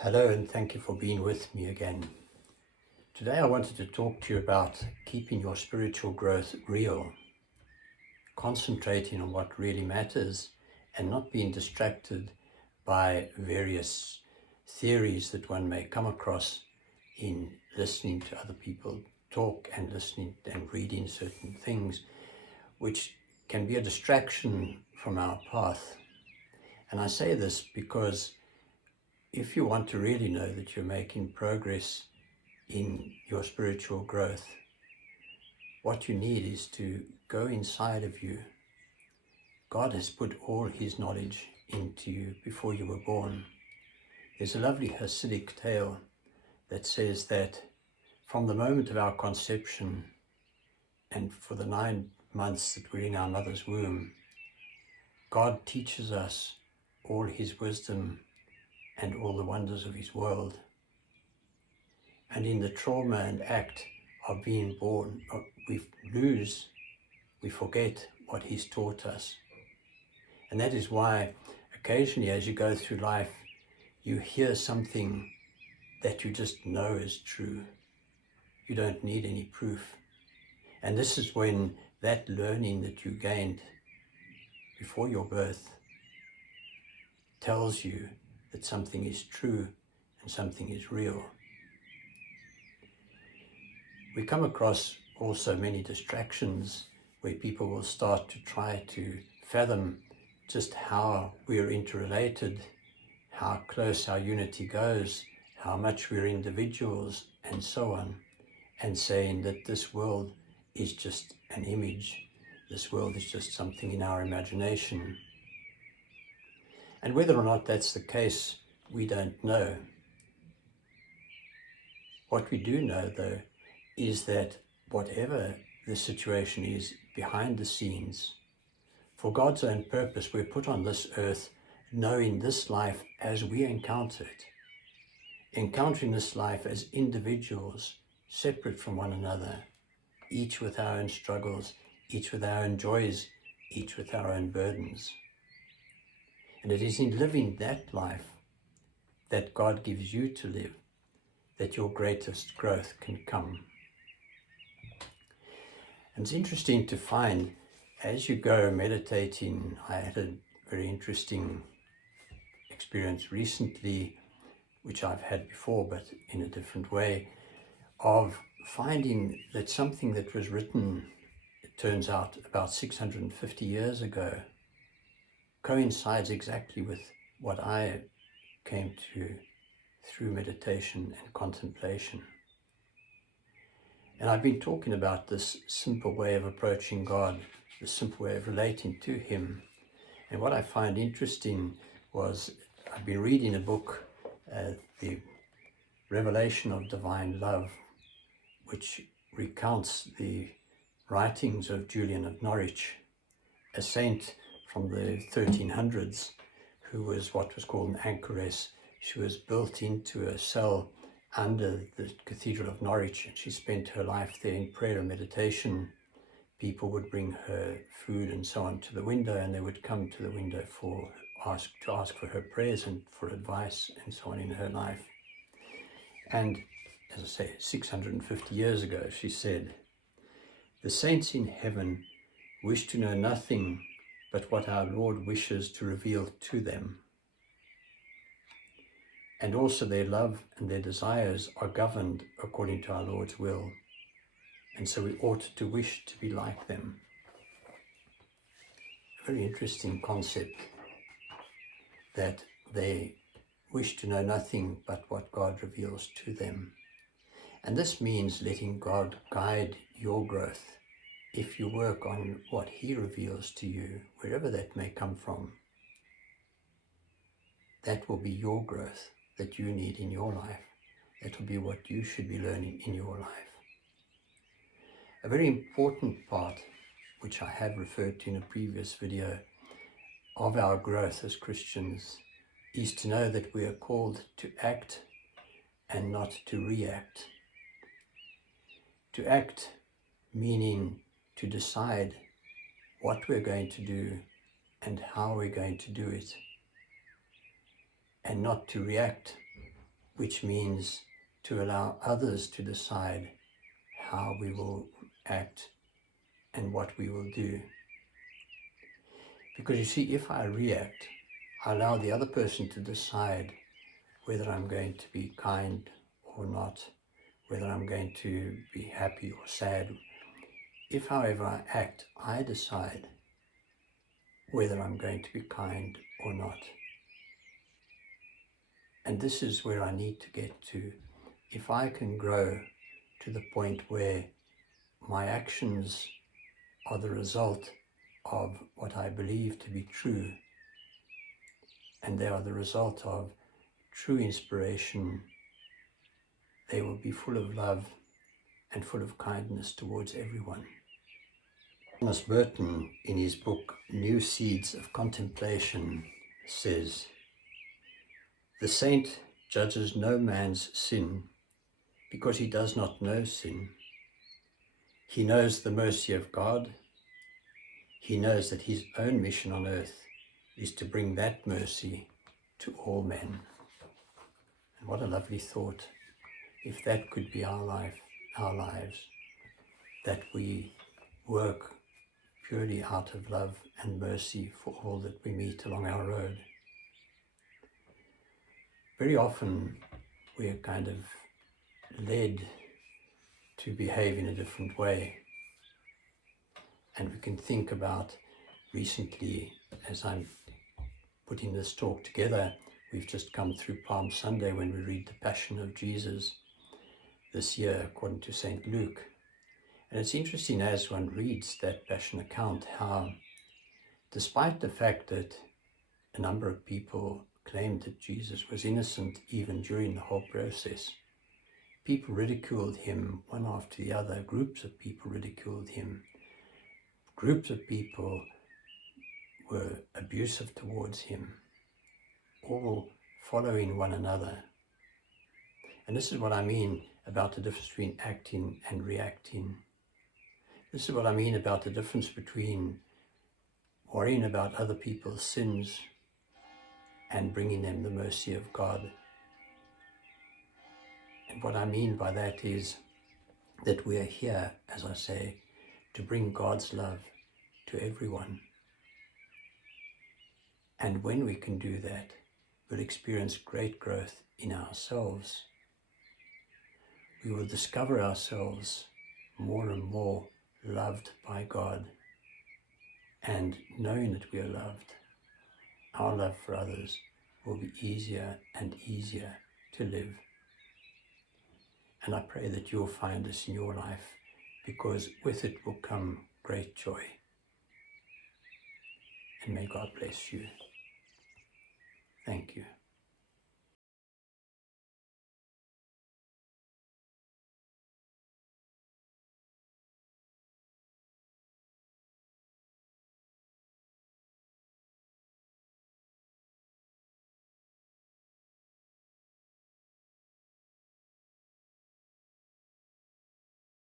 Hello, and thank you for being with me again. Today I wanted to talk to you about keeping your spiritual growth real, concentrating on what really matters and not being distracted by various theories that one may come across in listening to other people talk and listening and reading certain things, which can be a distraction from our path. And I say this because if you want to really know that you're making progress in your spiritual growth, what you need is to go inside of you. God has put all his knowledge into you before you were born. There's a lovely Hasidic tale that says that from the moment of our conception and for the 9 months that we're in our mother's womb, God teaches us all his wisdom and all the wonders of his world. And in the trauma and act of being born, we forget what he's taught us. And that is why occasionally as you go through life, you hear something that you just know is true. You don't need any proof. And this is when that learning that you gained before your birth tells you that something is true and something is real. We come across also many distractions where people will start to try to fathom just how we're interrelated, how close our unity goes, how much we're individuals, and so on, and saying that this world is just an image, this world is just something in our imagination. And whether or not that's the case, we don't know. What we do know, though, is that whatever the situation is behind the scenes, for God's own purpose, we're put on this earth knowing this life as we encounter it, encountering this life as individuals separate from one another, each with our own struggles, each with our own joys, each with our own burdens. And it is in living that life that God gives you to live that your greatest growth can come. And it's interesting to find as you go meditating. I had a very interesting experience recently, which I've had before, but in a different way, of finding that something that was written, it turns out, about 650 years ago, coincides exactly with what I came to through meditation and contemplation. And I've been talking about this simple way of approaching God, this simple way of relating to him. And what I find interesting was I've been reading a book, The Revelation of Divine Love, which recounts the writings of Julian of Norwich, a saint from the 1300s who was what was called an anchoress. She was built into a cell under the Cathedral of Norwich, and she spent her life there in prayer and meditation. People would bring her food and so on to the window, and they would come to the window to ask for her prayers and for advice and so on in her life. And as I say, 650 years ago, she said, "The saints in heaven wish to know nothing but what our Lord wishes to reveal to them. And also their love and their desires are governed according to our Lord's will. And so we ought to wish to be like them." A very interesting concept, that they wish to know nothing but what God reveals to them. And this means letting God guide your growth. If you work on what he reveals to you, wherever that may come from, that will be your growth that you need in your life. That will be what you should be learning in your life. A very important part, which I have referred to in a previous video, of our growth as Christians is to know that we are called to act and not to react. To act meaning to decide what we're going to do and how we're going to do it, and not to react, which means to allow others to decide how we will act and what we will do. Because you see, if I react, I allow the other person to decide whether I'm going to be kind or not, whether I'm going to be happy or sad. If, however, I act, I decide whether I'm going to be kind or not. And this is where I need to get to. If I can grow to the point where my actions are the result of what I believe to be true, and they are the result of true inspiration, they will be full of love and full of kindness towards everyone. Thomas Burton, in his book New Seeds of Contemplation, says, "The saint judges no man's sin because he does not know sin. He knows the mercy of God. He knows that his own mission on earth is to bring that mercy to all men." And what a lovely thought, if that could be our life, our lives, that we work purely out of love and mercy for all that we meet along our road. Very often we are kind of led to behave in a different way. And we can think about recently, as I'm putting this talk together, we've just come through Palm Sunday when we read the Passion of Jesus this year according to St. Luke. And it's interesting as one reads that Passion account how, despite the fact that a number of people claimed that Jesus was innocent even during the whole process, people ridiculed him one after the other. Groups of people ridiculed him. Groups of people were abusive towards him, all following one another. And this is what I mean about the difference between acting and reacting. This is what I mean about the difference between worrying about other people's sins and bringing them the mercy of God. And what I mean by that is that we are here, as I say, to bring God's love to everyone. And when we can do that, we'll experience great growth in ourselves. We will discover ourselves more and more loved by God, and knowing that we are loved, our love for others will be easier and easier to live. And I pray that you'll find this in your life, because with it will come great joy. And may God bless you. Thank you.